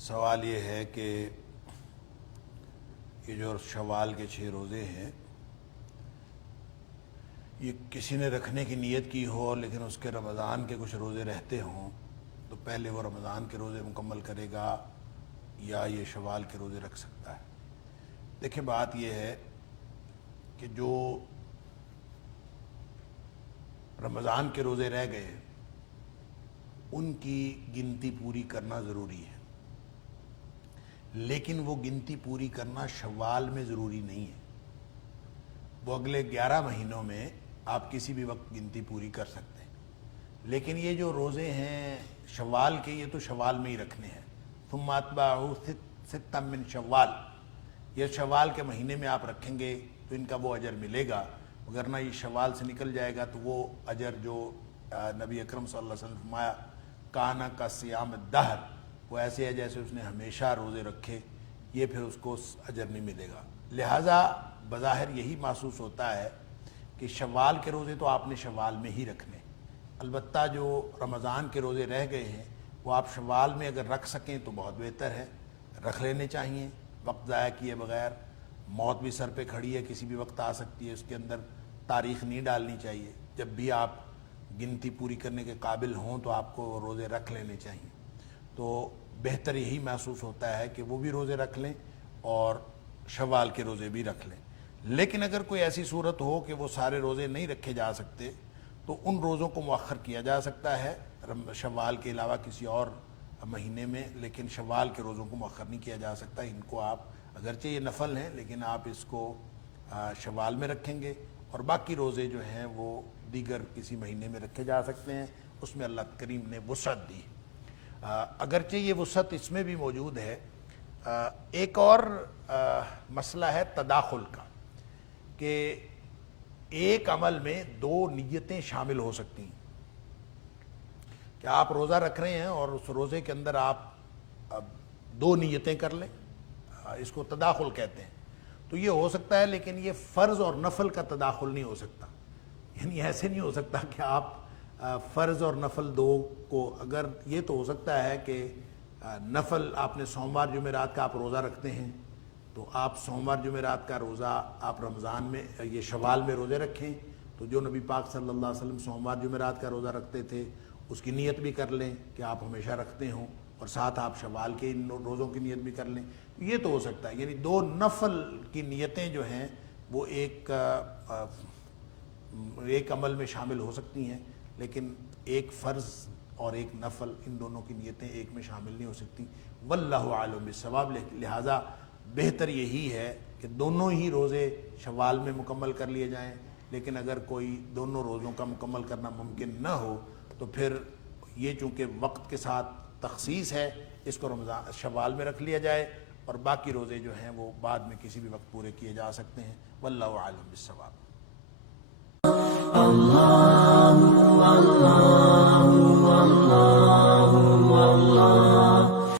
سوال یہ ہے کہ یہ جو شوال کے 6 روزے ہیں یہ کسی نے رکھنے کی نیت کی ہو لیکن اس کے رمضان کے کچھ روزے رہتے ہوں تو پہلے وہ رمضان کے روزے مکمل کرے گا یا یہ شوال کے روزے رکھ سکتا ہے؟ دیکھیں، بات یہ ہے کہ جو رمضان کے روزے رہ گئے ان کی گنتی پوری کرنا ضروری ہے، لیکن وہ گنتی پوری کرنا شوال میں ضروری نہیں ہے۔ وہ اگلے 11 مہینوں میں آپ کسی بھی وقت گنتی پوری کر سکتے ہیں، لیکن یہ جو روزے ہیں شوال کے یہ تو شوال میں ہی رکھنے ہیں۔ ثم اتبعہ ستا من شوال، یہ شوال کے مہینے میں آپ رکھیں گے تو ان کا وہ اجر ملے گا، وگرنہ یہ شوال سے نکل جائے گا تو وہ اجر جو نبی اکرم صلی اللہ علیہ وسلم نے فرمایا کانا کا صیام الدہر، وہ ایسے ہے جیسے اس نے ہمیشہ روزے رکھے، یہ پھر اس کو اجر نہیں ملے گا۔ لہٰذا بظاہر یہی محسوس ہوتا ہے کہ شوال کے روزے تو آپ نے شوال میں ہی رکھنے، البتہ جو رمضان کے روزے رہ گئے ہیں وہ آپ شوال میں اگر رکھ سکیں تو بہت بہتر ہے، رکھ لینے چاہیے وقت ضائع کیے بغیر۔ موت بھی سر پہ کھڑی ہے، کسی بھی وقت آ سکتی ہے، اس کے اندر تاریخ نہیں ڈالنی چاہیے۔ جب بھی آپ گنتی پوری کرنے کے قابل ہوں تو آپ کو روزے رکھ لینے چاہیے۔ تو بہتر یہی محسوس ہوتا ہے کہ وہ بھی روزے رکھ لیں اور شوال کے روزے بھی رکھ لیں۔ لیکن اگر کوئی ایسی صورت ہو کہ وہ سارے روزے نہیں رکھے جا سکتے تو ان روزوں کو مؤخر کیا جا سکتا ہے شوال کے علاوہ کسی اور مہینے میں، لیکن شوال کے روزوں کو مؤخر نہیں کیا جا سکتا۔ ان کو آپ اگرچہ یہ نفل ہیں لیکن آپ اس کو شوال میں رکھیں گے، اور باقی روزے جو ہیں وہ دیگر کسی مہینے میں رکھے جا سکتے ہیں، اس میں اللہ کریم نے وسعت دی۔ اگرچہ یہ وسعت اس میں بھی موجود ہے، ایک اور مسئلہ ہے تداخل کا، کہ ایک عمل میں 2 نیتیں شامل ہو سکتی ہیں، کہ آپ روزہ رکھ رہے ہیں اور اس روزے کے اندر آپ 2 نیتیں کر لیں، اس کو تداخل کہتے ہیں۔ تو یہ ہو سکتا ہے، لیکن یہ فرض اور نفل کا تداخل نہیں ہو سکتا، یعنی ایسے نہیں ہو سکتا کہ آپ فرض اور نفل 2 کو، اگر یہ تو ہو سکتا ہے کہ نفل آپ نے سوموار جمعرات کا آپ روزہ رکھتے ہیں تو آپ سوموار جمعرات کا روزہ آپ رمضان میں یہ شوال میں روزے رکھیں، تو جو نبی پاک صلی اللہ علیہ وسلم سوموار جمعرات کا روزہ رکھتے تھے اس کی نیت بھی کر لیں کہ آپ ہمیشہ رکھتے ہوں، اور ساتھ آپ شوال کے ان روزوں کی نیت بھی کر لیں، یہ تو ہو سکتا ہے۔ یعنی 2 نفل کی نیتیں جو ہیں وہ ایک عمل میں شامل ہو سکتی ہیں، لیکن ایک فرض اور ایک نفل، ان دونوں کی نیتیں ایک میں شامل نہیں ہو سکتی۔ واللہ اعلم بالصواب، لہٰذا بہتر یہی ہے کہ دونوں ہی روزے شوال میں مکمل کر لیے جائیں، لیکن اگر کوئی دونوں روزوں کا مکمل کرنا ممکن نہ ہو تو پھر یہ چونکہ وقت کے ساتھ تخصیص ہے، اس کو رمضان شوال میں رکھ لیا جائے، اور باقی روزے جو ہیں وہ بعد میں کسی بھی وقت پورے کیے جا سکتے ہیں۔ واللہ اعلم بالصواب۔